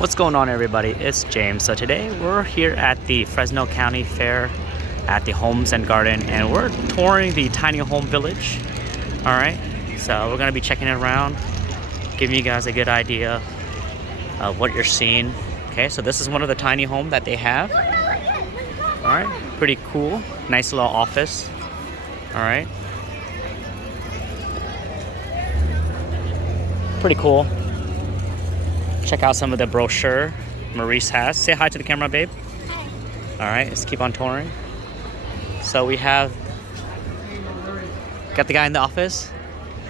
What's going on, everybody? It's James. So today we're here at the Fresno County Fair at the Homes and Garden, and we're touring the tiny home village. All right, so we're gonna be checking it around, giving you guys a good idea of what you're seeing. Okay, so this is one of the tiny home that they have. All right, pretty cool, nice little office. All right, pretty cool. Check out some of the brochure Mariz has. Say hi to the camera, babe. Hi. All right, let's keep on touring. So we have got the guy in the office.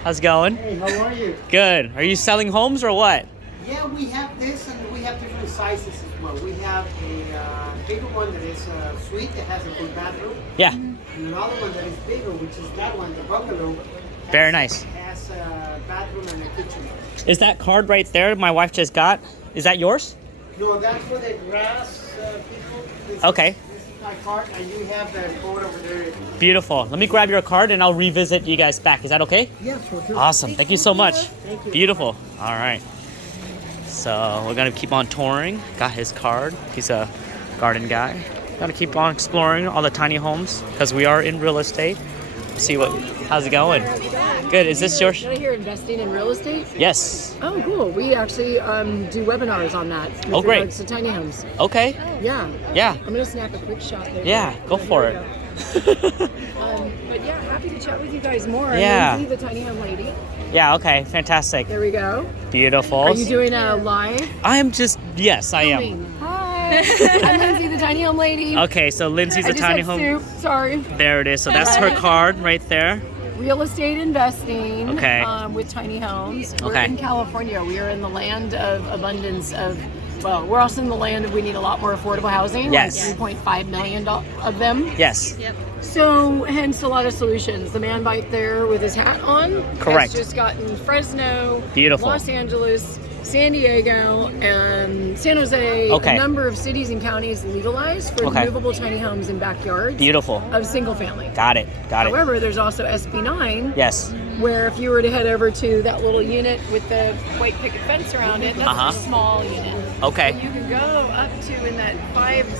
How's it going? Hey, how are you? Good. Are you selling homes or what? Yeah, we have this and we have different sizes as well. We have a bigger one that is a suite that has a full bathroom. Yeah. And another one that is bigger, which is that one, the bungalow. Very nice. Has a bathroom and a kitchen. Is that card right there my wife just got? Is that yours? No, that's for the grass people. Okay. This is my card, and you have the code over there. Beautiful. Let me grab your card and I'll revisit you guys back. Is that okay? Yes, for sure. Awesome. Thank you so much. Thank you. Beautiful. All right. So we're going to keep on touring. Got his card. He's a garden guy. Going to keep on exploring all the tiny homes because we are in real estate. See how's it going? Good. Is this yours? Did I hear investing in real estate? Yes. Oh, cool. We actually do webinars on that. Oh, great. Regards to tiny homes. Okay. Yeah. Yeah. I'm gonna snap a quick shot there. Yeah. Go for it. But yeah, happy to chat with you guys more. Yeah. I'm Lindsay, the tiny home lady. Yeah. Okay. Fantastic. There we go. Beautiful. Are you doing a live? I am just. Yes, I am. Hi. I'm Lindsay, the tiny home lady. Okay. So Lindsay's a tiny home. Soup. Sorry. There it is. So that's her card right there. Real estate investing. Okay. With tiny homes. We're Okay. in California. We are in the land of abundance of. Well, we're also in the land of we need a lot more affordable housing. Yes. Like 3.5 million of them. Yes. Yep. So, hence a lot of solutions. The man right there with his hat on Correct. has just gotten Fresno, Beautiful. Los Angeles, San Diego, and San Jose, Okay. a number of cities and counties legalized for Okay. movable tiny homes in backyards Beautiful. of single family. Got it. Got it. However, there's also SB9, Yes. where if you were to head over to that little unit with the white picket fence around it, that's a small unit. Okay. You can go up to in that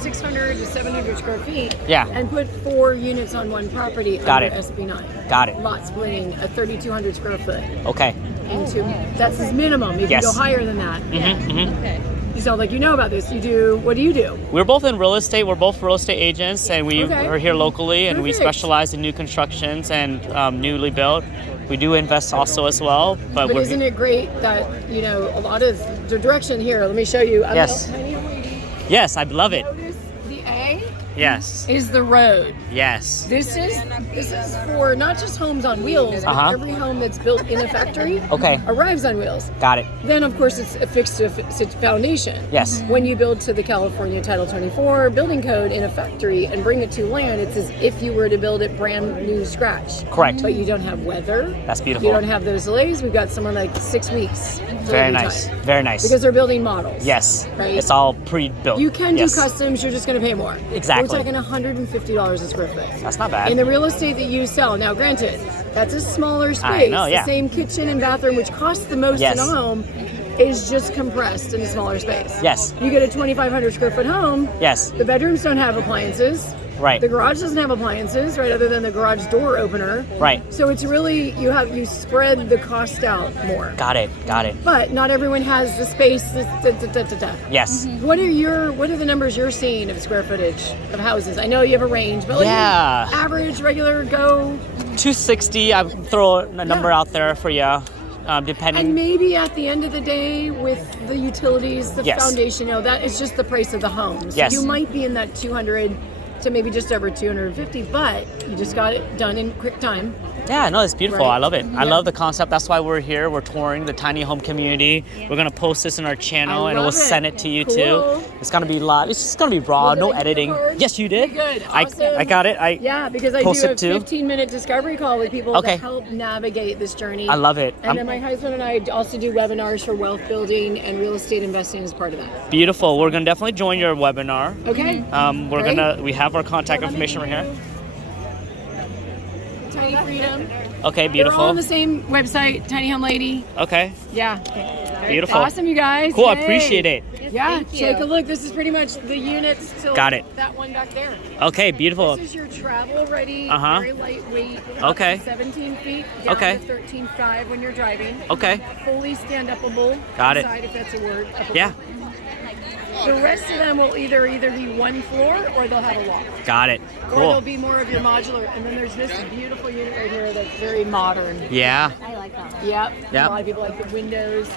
600 to 700 square feet Yeah. and put 4 units on one property Got under it. SB9. Got it. Lot splitting a 3,200 square foot Okay. into, that's his minimum. You Yes. can go higher than that. Okay. You sound like you know about this. What do you do? We're both in real estate. We're both real estate agents, and we Okay. are here locally, and we Perfect. specialize in new constructions and newly built. We do invest also as well, but But we're isn't it great that, a lot of the direction here, let me show you. I'm Yes. a tiny home lady. Yes, I love it. Notice the A Yes. is the road. Yes. This is for not just homes on wheels, but every home that's built in a factory Okay. arrives on wheels. Got it. Then, of course, it's affixed to a foundation. Yes. When you build to the California Title 24 building code in a factory and bring it to land, it's as if you were to build it brand new scratch. Correct. But you don't have weather. That's beautiful. You don't have those delays. We've got someone like 6 weeks. Very delivery nice. time. Very nice. Because they're building models. Yes. Right? It's all pre-built. You can Yes. do customs, you're just going to pay more. Exactly. We're talking $150 a square foot. That's not bad. In the real estate that you sell, now granted, that's a smaller space. I know, yeah. The same kitchen and bathroom, which costs the most Yes. in a home, is just compressed in a smaller space. Yes. You get a 2,500 square foot home, Yes. the bedrooms don't have appliances. Right. The garage doesn't have appliances, right, other than the garage door opener. Right. So it's really, you spread the cost out more. Got it. Got it. But not everyone has the space. Yes. What are the numbers you're seeing of square footage of houses? I know you have a range, but Yeah. average, regular, go. 260. I throw a number out there for you, depending. And maybe at the end of the day, with the utilities, the Yes. foundation, that is just the price of the home. So Yes. you might be in that 200 to maybe just over 250, but you just got it done in quick time. Yeah, no, it's beautiful. Right. I love it. I Yeah. love the concept. That's why we're here. We're touring the tiny home community. We're gonna post this in our channel, and we'll love it. send it to you Cool. too. It's gonna be live. It's just gonna be raw, Did no I get the editing. card? Yes, you did. Okay, good. Awesome. I got it. Yeah, because I post do a it too. 15-minute discovery call with people Okay. to help navigate this journey. I love it. And then my husband and I also do webinars for wealth building and real estate investing as part of that. Beautiful. We're gonna definitely join your webinar. Okay. We have our contact information right here. Tiny Freedom. Okay, They're all beautiful. on the same website, Tiny Home Lady. Okay. Yeah. Beautiful. Awesome, you guys. Cool, I Yay. appreciate it. Yeah, take a look. This is pretty much the units to Got it. that one back there. Okay, beautiful. This is your travel ready, very lightweight. Okay. Up to 17 feet, down Okay. to 13.5 when you're driving. Okay. Fully stand-upable. Got it. Inside, if that's a word. Upable. Yeah. The rest of them will either be one floor or they'll have a loft. Got it. Or they'll Cool. be more of your modular. And then there's this beautiful unit right here that's very modern. Yeah. I like that one. Yep. Yep. A lot of people like the windows,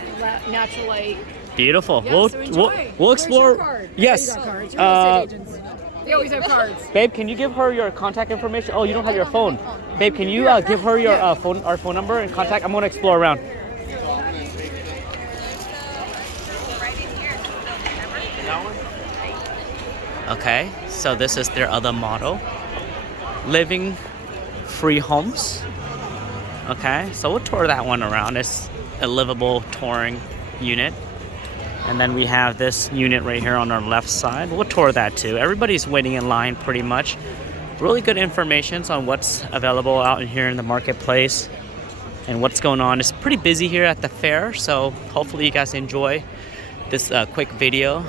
natural light. Beautiful. Yeah, we'll so we'll, enjoy. we'll Where's your explore. card? Yes. You got cards. Real estate agents. They always have cards. Babe, can you give her your contact information? Oh, you don't have your phone. Babe, can you give her your phone number and contact? I'm gonna explore around. Okay, so this is their other model. Living free homes. Okay, so we'll tour that one around. It's a livable touring unit. And then we have this unit right here on our left side. We'll tour that too. Everybody's waiting in line pretty much. Really good information on what's available out in here in the marketplace and what's going on. It's pretty busy here at the fair, so hopefully you guys enjoy this quick video.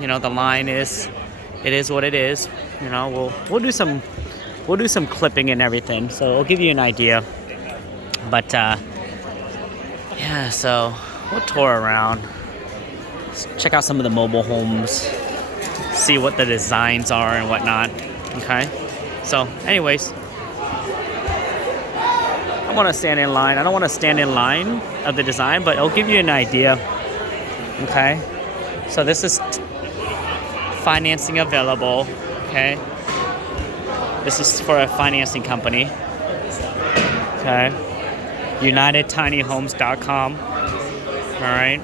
You know, the line is, it is what it is. You know, we'll do some clipping and everything, so it'll give you an idea. But yeah, so we'll tour around, check out some of the mobile homes, see what the designs are and whatnot. Okay, so anyways, I want to stand in line. I don't want to stand in line of the design, but it'll give you an idea. Okay, so this is financing available. Okay, this is for a financing company. Okay, UnitedTinyHomes.com. All right,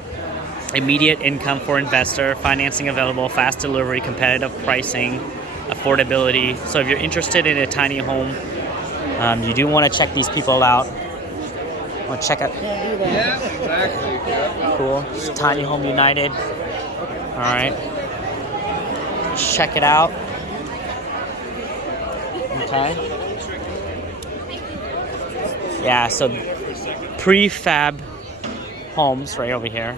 immediate income for investor, financing available, fast delivery, competitive pricing, affordability. So if you're interested in a tiny home, you do want to check these people out. Want to check out? Yeah, exactly. Cool. It's Tiny Home United. All right. Check it out. Okay. Yeah, so prefab homes right over here.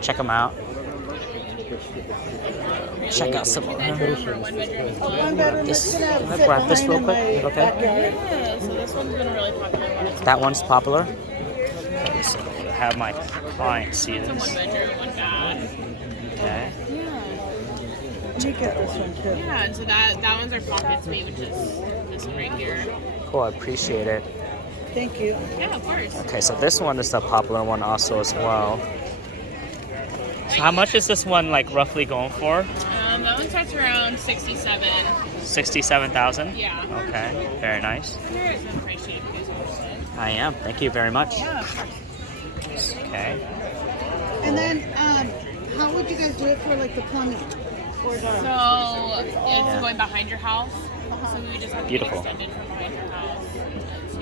Check them out. Check out some of them. This, can I grab this real quick? Okay. Yeah, so this one's been really popular. That one's popular. Okay, so I'll have my client see It's a this. 1 bedroom, 1 bath. Okay. Yeah. You get this one too. Yeah, and so that one's our pocket suite, which is this one right here. Cool. I appreciate it. Thank you. Yeah, of course. Okay, so this one is the popular one also as well. So how much is this one like roughly going for? That one starts around 67. 67,000. Yeah. Okay. Very nice. Here is the price sheet if you guys are interested. I am. Thank you very much. Yeah, of course. Okay. And then, how would you guys do it for like the plumbing? Or the, So it's going behind your house. So we would just have to Beautiful. extend it from behind your house to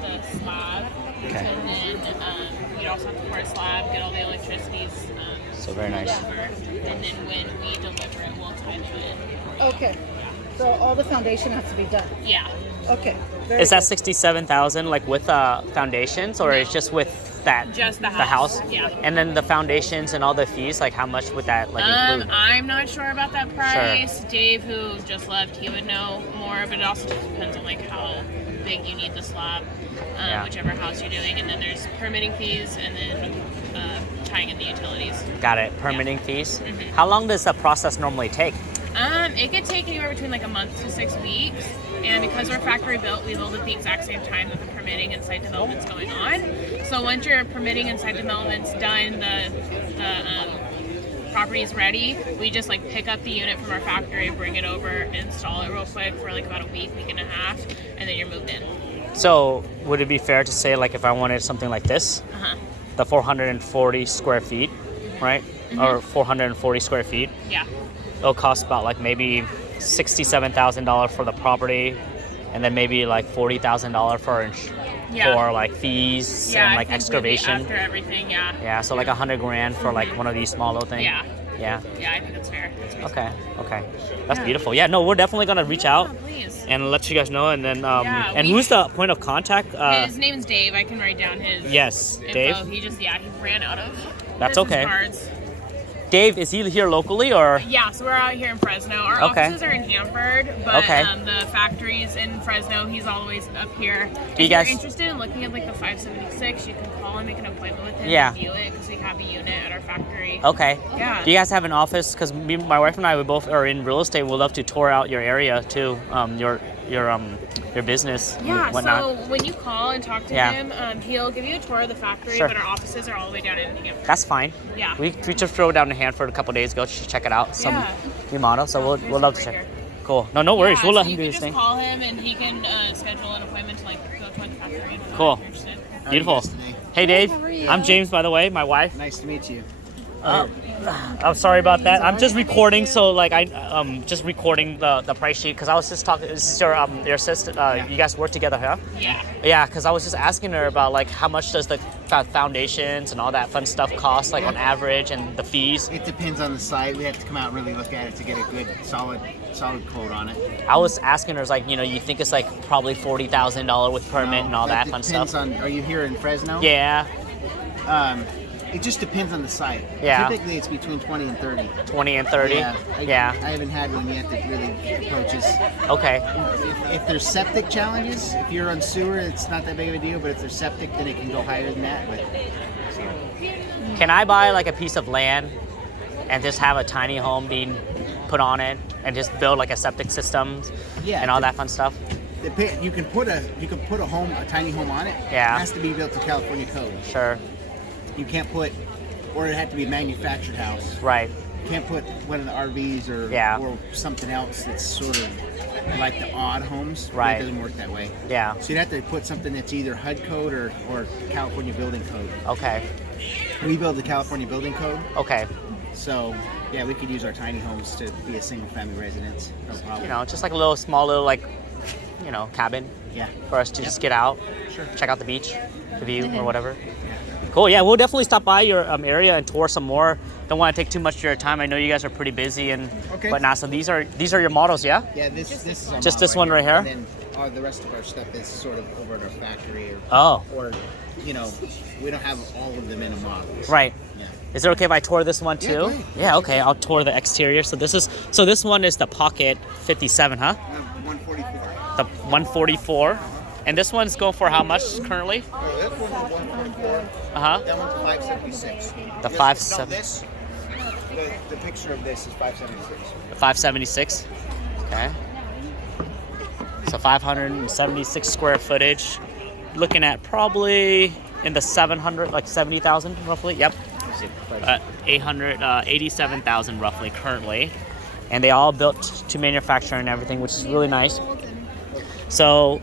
the slab. Okay. And then you'd also have to pour a slab, get all the electricities. So very nice. Deliver, and then when we deliver it, we'll tie them in. okay. So all the foundation has to be done. Yeah. Okay. Very Is that good. 67,000 like with foundations, or it's just with that Just the the house? house, yeah. And then the foundations and all the fees, like how much would that like include? I'm not sure about that price. Dave, who just left, he would know more, but it also just depends on like how big you need the slab, Yeah. whichever house you're doing. And then there's permitting fees, and then tying in the utilities. Got it. Permitting fees. Mhm. How long does the process normally take? It could take anywhere between like a month to 6 weeks, and because we're factory built, we build at the exact same time that the permitting and site development's going on. So once your permitting and site development's done, the property's ready, we just like pick up the unit from our factory, bring it over, install it real quick for like about a week and a half, and then you're moved in. So would it be fair to say like if I wanted something like this, Uh-huh. the 440 square feet, right? Or 440 square feet, Yeah. it'll cost about like maybe $67,000 for the property, and then maybe like $40,000 for Yeah. for like fees Yeah, and I like think maybe excavation. after everything, yeah. Yeah, so like $100,000 for like one of these small little things. Yeah. Yeah. Yeah, I think that's fair. That's reasonable. Okay. Okay. That's beautiful. Yeah. No, we're definitely gonna reach out Yeah, please. and let you guys know. And then Yeah, and we- who's the point of contact? His name's Dave. I can write down his Yes, info. Dave. He just, he ran out of That's business okay. cards. Dave, is he here locally or? Yeah, so we're out here in Fresno. Our Okay. offices are in Hanford, but Okay. the factory's in Fresno. He's always up here. Do you If guys- you're interested in looking at like the 576, you can call and make an appointment with him Yeah. and view it because we have a unit at our factory. Okay. Yeah. Do you guys have an office? Because my wife and I, we both are in real estate. We'd love to tour out your area too, your business, Yeah, and whatnot. so when you call and talk to Yeah. him, he'll give you a tour of the factory, Sure. but our offices are all the way down in Hanford. That's fine. Yeah. We just drove down to Hanford a couple days ago to check it out. Some Yeah. new model, so we'll Here's love some to check. right here. Cool. No worries. Yeah, We'll let so him do you his can thing. just call him and he can schedule an appointment to like go tour the factory. And Cool. if you're interested. Beautiful. today? Hey Dave, how are you? I'm James, by the way. My wife. Nice to meet you. I'm sorry about that. I'm just recording, so like just recording the price sheet because I was just talking. This is your assistant. You guys work together, huh? Yeah. Yeah, because I was just asking her about like how much does the foundations and all that fun stuff cost, like on average, and the fees. It depends on the site. We have to come out and really look at it to get a good, solid quote on it. I was asking her, like, you think it's like probably $40,000 with permit and all that fun depends stuff. Are you here in Fresno? Yeah, It just depends on the site. Yeah. Typically, it's between 20 and 30. 20 and 30. Yeah. Yeah. I haven't had one yet that really approaches. Okay. If there's septic challenges, if you're on sewer, it's not that big of a deal. But if there's septic, then it can go higher than that. But Can I buy like a piece of land and just have a tiny home being put on it and just build like a septic system Yeah, and all that fun stuff? you can put a tiny home on it. Yeah. It has to be built to California code. Sure. You can't put, or it had to be a manufactured house. Right. You can't put one of the RVs or something else that's sort of like the odd homes. Right. It doesn't work that way. Yeah. So you'd have to put something that's either HUD code or California building code. Okay. We build the California building code, Okay. so yeah, we could use our tiny homes to be a single family residence. No problem. Just like a small little like, cabin Yeah. for us to just get out, Sure. check out the beach, the view or whatever. Cool. Yeah, we'll definitely stop by your area and tour some more. Don't want to take too much of your time. I know you guys are pretty busy and Okay. whatnot. So these are your models, yeah? Yeah, this is our Just model this one right here? And then the rest of our stuff is sort of over at our factory Oh, or we don't have all of them in a model. right. Yeah. Is it okay if I tour this one too? go ahead. Yeah. Okay. I'll tour the exterior. So this one is the Pocket 57, huh? 144. The 144. And this one's going for how much currently? Oh, this one's 144. Uh-huh. That one's 576. The This- 576. No, the picture of this is 576. The 576. Okay. So 576 square footage. Looking at probably in the 700, like 70,000 roughly. Yep. 887,000 roughly currently. And they all built to manufacture and everything, which is really nice. So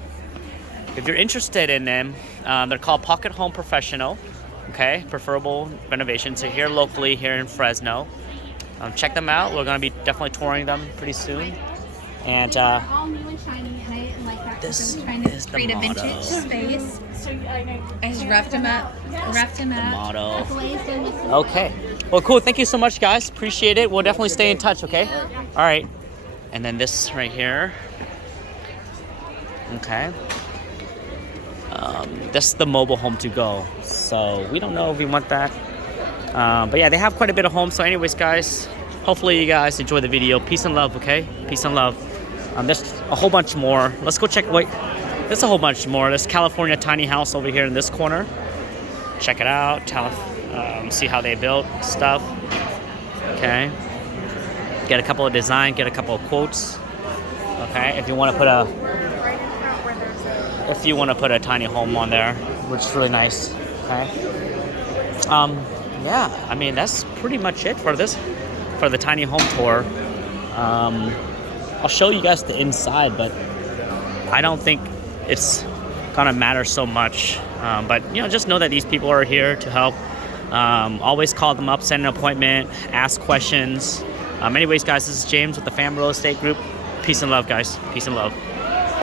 if you're interested in them, they're called Pocket Home Professional. Okay, preferable renovations. So here locally, here in Fresno. Check them out. We're going to be definitely touring them pretty soon. And all new and shiny, and I didn't like that because I was trying is to the create a motto. vintage space. I just roughed him up. motto. Glazed in with some Okay. Well, cool. Thank you so much, guys. Appreciate it. We'll definitely stay in touch, okay? All right. And then this right here. Okay. This is the mobile home to go. So we don't know if we want that. But yeah, they have quite a bit of homes. So anyways, guys, hopefully you guys enjoy the video. Peace and love, okay? Peace and love. There's a whole bunch more. Let's go check. Wait, there's a whole bunch more. There's California tiny house over here in this corner. Check it out. See how they built stuff. Okay. Get a couple of design. Get a couple of quotes. Okay. If you want to put a tiny home on there, which is really nice. Okay. Yeah. I mean, that's pretty much it for the tiny home tour. I'll show you guys the inside, but I don't think it's gonna matter so much. But just know that these people are here to help. Always call them up, send an appointment, ask questions. Anyways, guys, this is James with the Pham Real Estate Group. Peace and love, guys. Peace and love.